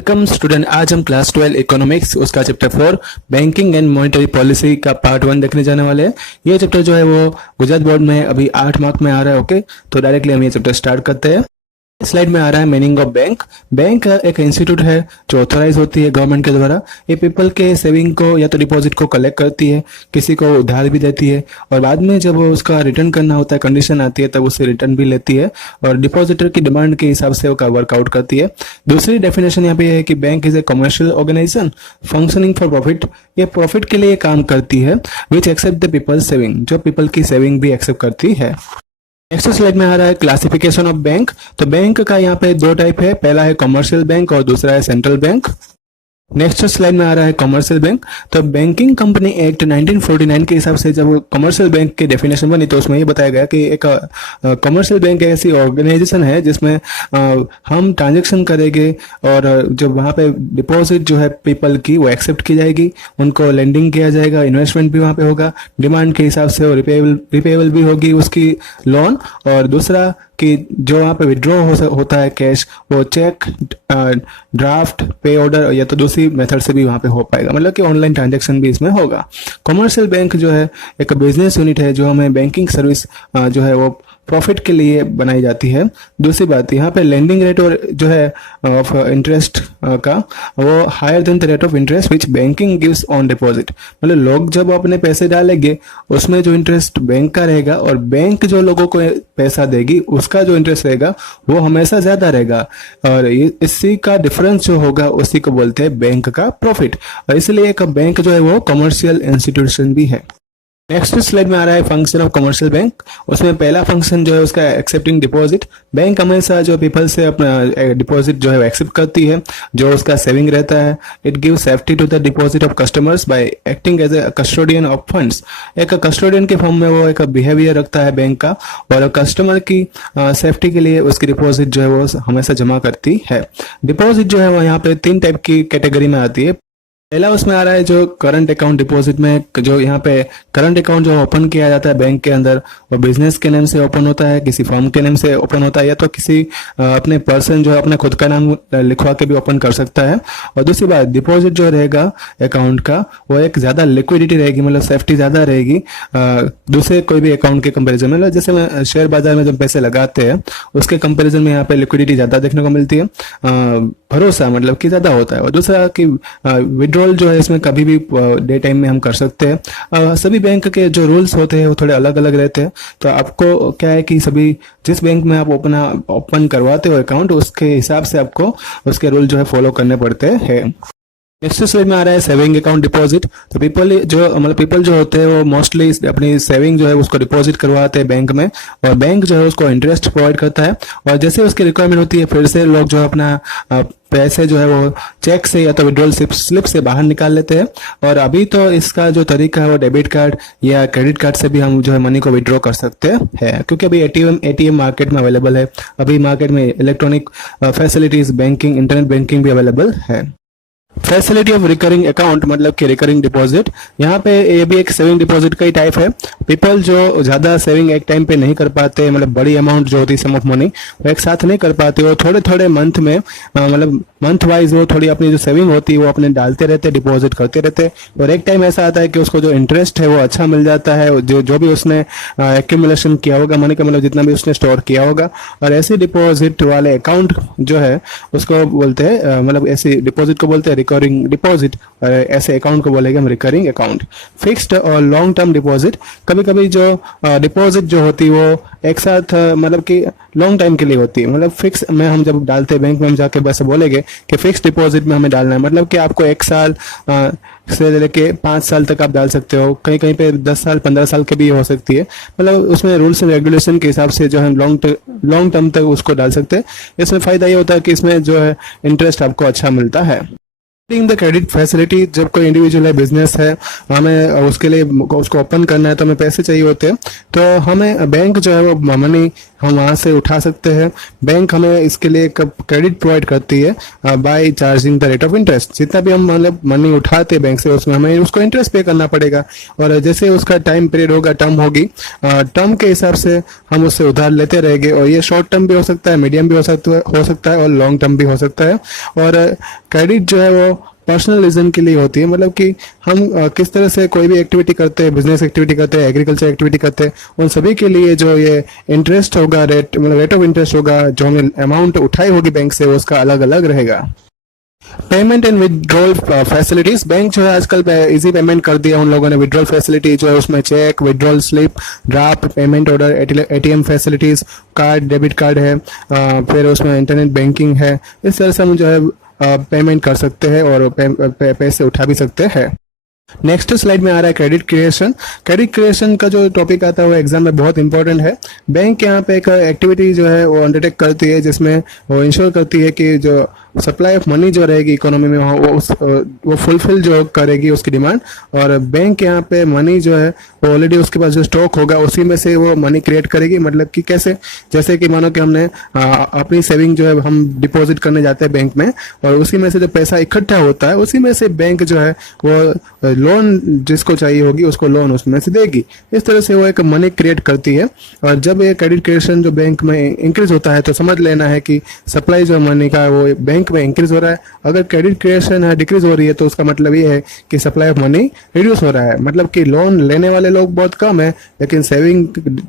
Welcome student. आज हम class 12 economics उसका chapter 4 banking and monetary policy का पार्ट 1 देखने जाने वाले हैं। ये चैप्टर जो है वो गुजरात बोर्ड में अभी 8 मार्क में आ रहा है। ओके, तो डायरेक्टली हम ये चैप्टर स्टार्ट करते हैं। स्लाइड में आ रहा है मीनिंग ऑफ बैंक। बैंक एक इंस्टीट्यूट है जो ऑथराइज होती है गवर्नमेंट के द्वारा। ये पीपल के सेविंग को या तो डिपॉजिट को कलेक्ट करती है, किसी को उधार भी देती है, और बाद में जब उसका रिटर्न करना होता है, कंडीशन आती है, तब उससे रिटर्न भी लेती है और डिपॉजिटर की डिमांड के हिसाब से उसका वर्कआउट करती है। दूसरी डेफिनेशन यहाँ पे है कि bank is a commercial organisation functioning for profit. ये प्रॉफिट के लिए काम करती है, which accept the people saving, जो पीपल की सेविंग भी एक्सेप्ट करती है। नेक्स्ट स्लाइड में आ रहा है क्लासिफिकेशन ऑफ बैंक। तो बैंक का यहाँ पे दो टाइप है, पहला है कमर्शियल बैंक और दूसरा है सेंट्रल बैंक। नेक्स्ट स्लाइड में आ रहा है कमर्शियल बैंक। तो बैंकिंग कंपनी एक्ट 1949 के हिसाब से जब कमर्शियल बैंक की डेफिनेशन बनी तो उसमें ये बताया गया कि एक कमर्शियल बैंक ऐसी ऑर्गेनाइजेशन है जिसमें हम ट्रांजैक्शन करेंगे और जो वहाँ पे डिपॉजिट जो है पीपल की वो एक्सेप्ट की जाएगी, उनको लेंडिंग किया जाएगा, इन्वेस्टमेंट भी वहाँ पे होगा, डिमांड के हिसाब से रिपेबल भी होगी उसकी लोन। और दूसरा कि जो वहाँ पे विड्रॉ होता है कैश, वो चेक, ड्राफ्ट, पे ऑर्डर या तो दूसरी मेथड से भी वहाँ पे हो पाएगा, मतलब कि ऑनलाइन ट्रांजैक्शन भी इसमें होगा। कमर्शियल बैंक जो है एक बिजनेस यूनिट है जो हमें बैंकिंग सर्विस जो है वो प्रॉफिट के लिए बनाई जाती है। दूसरी बात, यहाँ पे लेंडिंग रेट और जो है ऑफ इंटरेस्ट का वो higher than the rate of interest which banking gives on deposit. मतलब लोग जब अपने पैसे डालेंगे उसमें जो इंटरेस्ट बैंक का रहेगा और बैंक जो लोगों को पैसा देगी उसका जो इंटरेस्ट रहेगा वो हमेशा ज्यादा रहेगा, और इसी का डिफरेंस जो होगा उसी को बोलते हैं बैंक का प्रॉफिट। और इसलिए एक बैंक जो है वो कमर्शियल इंस्टीट्यूशन भी है। नेक्स्ट स्लाइड में आ रहा है फंक्शन ऑफ कमर्शियल बैंक। उसमें पहला फंक्शन जो है उसका एक्सेप्टिंग डिपॉजिट। बैंक हमेशा जो पीपल से अपना डिपॉजिट जो है एक्सेप्ट करती है, जो उसका सेविंग रहता है। It give safety to the deposit of customers by acting as a custodian of funds. एक कस्टोडियन के फॉर्म में वो एक बिहेवियर रखता है बैंक का, और कस्टमर की सेफ्टी के लिए उसकी डिपॉजिट जो है वो हमेशा जमा करती है। डिपॉजिट जो है वो यहाँ पे 3 टाइप की कैटेगरी में आती है। पहला उसमें आ रहा है जो करंट अकाउंट डिपॉजिट में, जो यहाँ पे करंट अकाउंट जो ओपन किया जाता है बैंक के अंदर, वो बिजनेस के नेम से ओपन होता है, किसी फर्म के नेम से ओपन होता है, या तो किसी अपने पर्सन जो है अपने खुद का नाम लिखवा के भी ओपन कर सकता है। और दूसरी बात, डिपॉजिट जो रहेगा अकाउंट का वो एक ज्यादा लिक्विडिटी रहेगी, मतलब सेफ्टी ज्यादा रहेगी दूसरे कोई भी अकाउंट के कंपेरिजन में। मतलब जैसे मैं शेयर बाजार में जब पैसे लगाते हैं उसके कंपेरिजन में यहाँ पे लिक्विडिटी ज्यादा देखने को मिलती है, भरोसा मतलब कि ज्यादा होता है। और दूसरा कि विड्रॉल जो है इसमें कभी भी डे टाइम में हम कर सकते हैं। सभी बैंक के जो रूल्स होते हैं वो थोड़े अलग अलग रहते हैं, तो आपको क्या है कि सभी जिस बैंक में आप ओपन करवाते हो अकाउंट उसके हिसाब से आपको उसके रूल जो है फॉलो करने पड़ते हैं। नेक्स्ट स्लाइड में आ रहा है सेविंग अकाउंट डिपॉजिट। तो पीपल जो होते हैं वो मोस्टली अपनी सेविंग जो है उसको डिपॉजिट करवाते हैं बैंक में, और बैंक जो है उसको इंटरेस्ट प्रोवाइड करता है। और जैसे उसकी रिक्वायरमेंट होती है फिर से लोग जो है अपना पैसे जो है वो चेक से या तो विड्रॉल स्लिप से बाहर निकाल लेते हैं। और अभी तो इसका जो तरीका है वो डेबिट कार्ड या क्रेडिट कार्ड से भी हम जो है मनी को विड्रॉ कर सकते हैं, क्योंकि अभी एटीएम मार्केट में अवेलेबल है। अभी मार्केट में electronic facilities banking, internet banking भी अवेलेबल है। फैसिलिटी ऑफ रिकरिंग अकाउंट मतलब कि रिकरिंग डिपॉजिट, यहाँ पे ये भी एक सेविंग डिपॉजिट का ही टाइप है। पीपल जो ज्यादा सेविंग एक टाइम पे नहीं कर पाते, मतलब बड़ी अमाउंट जो होती है सम ऑफ मनी वो एक साथ नहीं कर पाते, वो थोड़े थोड़े मंथ में मतलब मंथ वाइज वो थोड़ी अपनी जो सेविंग होती है वो अपने डालते रहते, डिपॉजिट करते रहते, और एक टाइम ऐसा आता है कि उसको जो इंटरेस्ट है वो अच्छा मिल जाता है, जो भी उसने एक्यूमुलेशन किया होगा मनी का, मतलब जितना भी उसने स्टोर किया होगा। और ऐसे डिपॉजिट वाले अकाउंट जो है उसको बोलते हैं, मतलब ऐसी डिपॉजिट को बोलते हैं रिकरिंग डिपॉजिट, और ऐसे अकाउंट को बोलेंगे हम रिकरिंग अकाउंट। फिक्स्ड और लॉन्ग टर्म डिपॉजिट, कभी कभी जो डिपॉजिट जो होती है वो एक साथ मतलब कि लॉन्ग टाइम के लिए होती है, मतलब फिक्स में हम जब डालते हैं बैंक में हम जाके बस बोलेंगे कि फिक्स डिपॉजिट में हमें डालना है, मतलब कि आपको 1 साल से लेके 5 साल तक आप डाल सकते हो, कहीं कहीं पे 10 साल 15 साल के भी हो सकती है, मतलब उसमें रूल्स एंड रेगुलेशन के हिसाब से जो है लॉन्ग टर्म तक उसको डाल सकते हैं। इसमें फायदा ये होता है कि इसमें जो है इंटरेस्ट आपको अच्छा मिलता है। द क्रेडिट फैसिलिटी, जब कोई इंडिविजुअल है, बिजनेस है, हमें उसके लिए उसको ओपन करना है तो हमें पैसे चाहिए होते हैं, तो हमें बैंक जो है वो मनी हम वहाँ से उठा सकते हैं। बैंक हमें इसके लिए क्रेडिट प्रोवाइड करती है by charging the rate of interest. जितना भी हम मतलब मनी उठाते हैं बैंक से उसमें हमें उसको इंटरेस्ट पे करना पड़ेगा, और जैसे उसका टाइम पीरियड होगा, टर्म होगी, टर्म के हिसाब से हम उससे उधार लेते रहेंगे। और ये शॉर्ट टर्म भी हो सकता है, मीडियम भी हो सकता है और लॉन्ग टर्म भी हो सकता है। और क्रेडिट जो है वो पर्सनल रीजन के लिए होती है, मतलब कि हम किस तरह से कोई भी एक्टिविटी करते हैं, बिजनेस एक्टिविटी करते हैं, एग्रीकल्चर एक्टिविटी करते हैं, उन सभी के लिए जो ये इंटरेस्ट होगा, रेट ऑफ इंटरेस्ट होगा, जो हमने अमाउंट उठाई होगी बैंक से, उसका अलग अलग रहेगा। Payment and withdrawal facilities, bank जो है आजकल इजी पेमेंट कर दिया उन लोगों ने। विड्रॉल फैसिलिटी जो है उसमें cheque, withdrawal slip, draft, payment order, ATM facilities, card, debit card है, फिर उसमें इंटरनेट बैंकिंग है। इस तरह से हम जो है पेमेंट कर सकते हैं और पैसे उठा भी सकते हैं। नेक्स्ट स्लाइड में आ रहा है क्रेडिट क्रिएशन। क्रेडिट क्रिएशन का जो टॉपिक आता है वो एग्जाम में बहुत इंपॉर्टेंट है। बैंक यहाँ पे एक एक्टिविटी जो है वो अंडरटेक करती है, जिसमें वो इंश्योर करती है कि जो सप्लाई ऑफ मनी जो रहेगी इकोनॉमी में वो फुलफिल जो करेगी उसकी डिमांड। और बैंक यहाँ पे मनी जो है वो ऑलरेडी उसके पास जो स्टॉक होगा उसी में से वो मनी क्रिएट करेगी। मतलब कि कैसे, जैसे कि मानो कि हमने अपनी सेविंग जो है हम डिपॉजिट करने जाते हैं बैंक में, और उसी में से जो पैसा इकट्ठा होता है उसी में से बैंक जो है वो लोन जिसको चाहिए होगी उसको लोन उसमें से देगी। इस तरह से वो एक मनी क्रिएट करती है। और जब ये क्रेडिट क्रिएशन जो बैंक में इंक्रीज होता है तो समझ लेना है कि सप्लाई जो मनी का वो बैंक में इंक्रीज हो रहा है। अगर क्रेडिट क्रिएशन है डिक्रीज हो रही है तो उसका मतलब ये है कि सप्लाई ऑफ मनी रिड्यूस हो रहा है, मतलब कि लोन लेने वाले लोग बहुत कम है, लेकिन सेविंग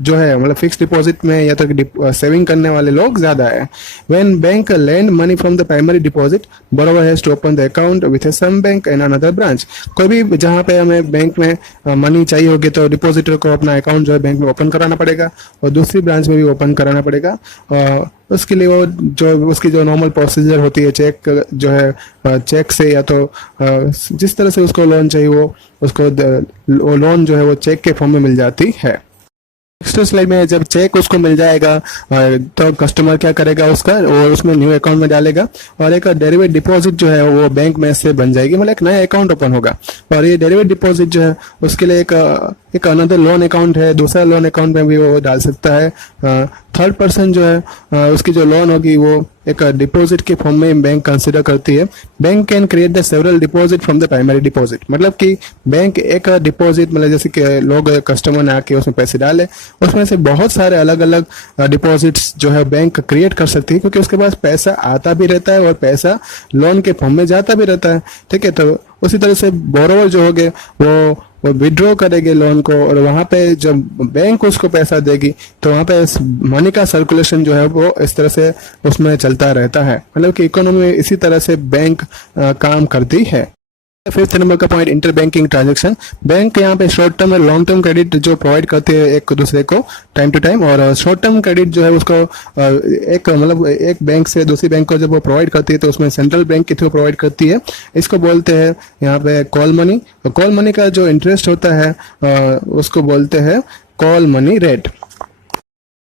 जो है मतलब फिक्स डिपॉजिट में या तो सेविंग करने वाले लोग ज्यादा है। When bank lend money from the primary deposit, borrower has to open the account with some bank in another branch. कोई भी जहाँ पे हमें बैंक में मनी चाहिए होगी तो डिपॉजिटर को अपना अकाउंट जो है बैंक में ओपन कराना पड़ेगा और दूसरी ब्रांच में भी ओपन कराना पड़ेगा। उसके लिए वो जो उसकी जो नॉर्मल प्रोसीजर होती है, चेक जो है चेक से या तो जिस तरह से उसको लोन चाहिए वो उसको वो लोन जो है वो चेक के फॉर्म में मिल जाती है। नेक्स्ट स्लाइड में जब चेक उसको मिल जाएगा तो कस्टमर क्या करेगा, उसका और उसमें न्यू अकाउंट में डालेगा और एक डेरिवेट डिपॉजिट जो है वो बैंक में से बन जाएगी, मतलब एक नया अकाउंट ओपन होगा। और ये डेरिवेट डिपॉजिट जो है उसके लिए एक अनदर लोन अकाउंट है, दूसरा लोन अकाउंट में भी वो डाल सकता है। थर्ड पर्सन जो है उसकी जो लोन होगी वो एक डिपॉजिट के फॉर्म में बैंक कंसिडर करती है। Bank can create the several deposit from the primary deposit, मतलब कि बैंक एक डिपॉजिट मतलब जैसे कि लोग कस्टमर ने आके उसमें पैसे डाले, उसमें से बहुत सारे अलग अलग डिपॉजिट्स जो है बैंक क्रिएट कर सकती है, क्योंकि उसके पास पैसा आता भी रहता है और पैसा लोन के फॉर्म में जाता भी रहता है। ठीक है, तो उसी तरह से बोरोवर जो होंगे वो विड्रॉ करेंगे लोन को, और वहां पे जब बैंक उसको पैसा देगी तो वहां पे मनी का सर्कुलेशन जो है वो इस तरह से उसमें चलता रहता है, मतलब कि इकोनॉमी में इसी तरह से बैंक काम करती है। फिफ्थ नंबर का point, inter banking transaction. Bank यहाँ पे शॉर्ट टर्म और लॉन्ग टर्म क्रेडिट जो प्रोवाइड करते हैं एक दूसरे को टाइम टू टाइम, और शॉर्ट टर्म क्रेडिट जो है उसको एक मतलब एक बैंक से दूसरी बैंक को जब वो प्रोवाइड करती है तो उसमें सेंट्रल बैंक के थ्रू प्रोवाइड करती है। इसको बोलते हैं यहाँ पे कॉल मनी। कॉल मनी का जो इंटरेस्ट होता है उसको बोलते हैं कॉल मनी रेट।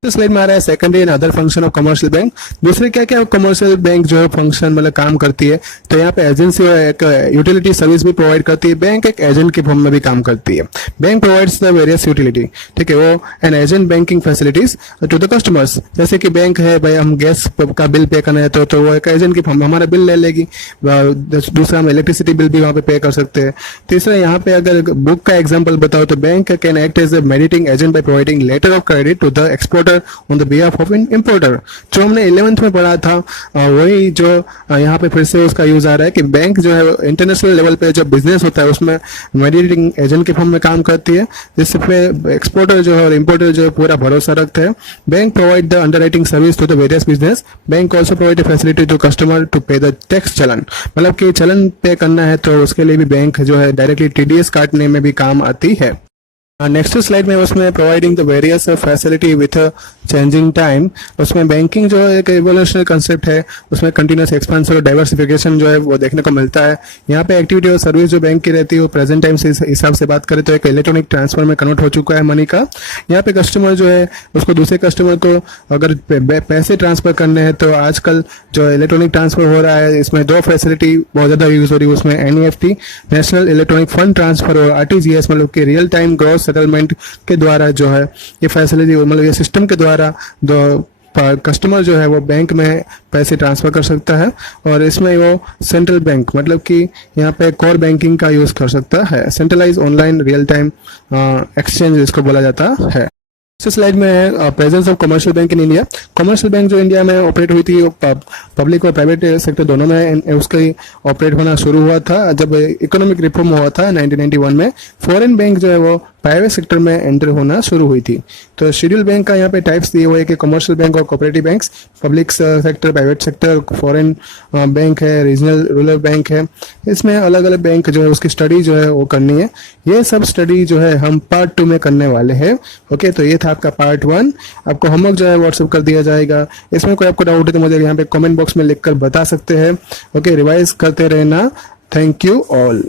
इस स्लाइड में आ रहा है secondary and other function of commercial bank. दूसरे क्या क्या कमर्शियल बैंक जो है फंक्शन मतलब काम करती है, तो यहाँ पे एजेंसी और एक यूटिलिटी सर्विस भी प्रोवाइड करती है। बैंक एक एजेंट के फॉर्म में भी काम करती है। Bank provides the various utility, ठीक है, वो an agent banking facilities to the customers. जैसे कि बैंक है भाई, हम गैस का बिल पे करना है तो वो एक एजेंट के फॉर्म में हमारा बिल ले लेगी। दूसरा हम इलेक्ट्रिसिटी बिल भी वहाँ पे कर सकते हैं। तीसरा यहाँ पे अगर बुक का एग्जाम्पल बताओ तो bank can act as a mediating agent by providing letter of credit to the exporter on the behalf of an importer। जो हमने 11th में पढ़ा था वही जो यहाँ पे फिर से उसका यूज आ रहा है कि बैंक जो है इंटरनेशनल लेवल पे जो बिजनेस होता है उसमें मेडिएटिंग एजेंट के फॉर्म में काम करती है, जिससे पे एक्सपोर्टर जो है और इंपोर्टर जो है पूरा भरोसा रखते हैं। Bank provide the underwriting service to the various business. Bank also provide a facility to customer to pay the tax challan, मतलब कि चलन पे करना है तो उसके लिए भी बैंक जो है डायरेक्टली टीडीएस काटने में भी काम आती है। नेक्स्ट स्लाइड में उसमें providing the various facility with changing time. उसमें बैंकिंग जो एक इवोल्यूशनरी कंसेप्ट है, उसमें कंटिन्यूस एक्सपेंशन और डाइवर्सिफिकेशन जो है वो देखने को मिलता है। यहाँ पे एक्टिविटी और सर्विस जो बैंक की रहती है वो प्रेजेंट टाइम से हिसाब से बात करें तो एक इलेक्ट्रॉनिक ट्रांसफर में कन्वर्ट हो चुका है मनी का। यहाँ पे कस्टमर जो है उसको दूसरे कस्टमर को अगर पैसे ट्रांसफर करने हैं तो आजकल जो इलेक्ट्रॉनिक ट्रांसफर हो रहा है इसमें दो फैसिलिटी बहुत ज्यादा यूज हो रही है। उसमें NEFT, national electronic fund transfer, और RTGS मतलब कि रियल टाइम ग्रॉस सेटलमेंट के द्वारा जो है ये फैसिलिटी, मतलब ये सिस्टम के द्वारा कस्टमर जो है वो बैंक में पैसे ट्रांसफ़र कर सकता है। और इसमें वो सेंट्रल बैंक, मतलब कि यहाँ पे कोर बैंकिंग का यूज़ कर सकता है। Centralise online real time exchange इसको बोला जाता है। इस स्लाइड में है presence of commercial bank in India. Commercial bank जो इंडिया में ऑपरेट हुई थी, पब्लिक और प्राइवेट सेक्टर दोनों में उसके ऑपरेट होना शुरू हुआ था जब इकोनॉमिक रिफॉर्म हुआ था 1991 में। फॉरेन बैंक जो है वो प्राइवेट सेक्टर में एंटर होना शुरू हुई थी। तो शेड्यूल बैंक का यहाँ पे टाइप्स दिए हुए हैं कि कमर्शियल बैंक और cooperative banks, public sector, private sector, foreign bank है, रीजनल रूरल बैंक है। इसमें अलग अलग बैंक जो है उसकी स्टडी जो है वो करनी है। ये सब स्टडी जो है हम पार्ट 2 में करने वाले हैं। ओके, तो ये था आपका पार्ट 1। आपको होमवर्क जो है व्हाट्सएप कर दिया जाएगा। इसमें कोई आपको डाउट है तो मुझे यहाँ पे कमेंट बॉक्स में लिखकर बता सकते हैं। ओके, रिवाइज करते रहना। Thank you all.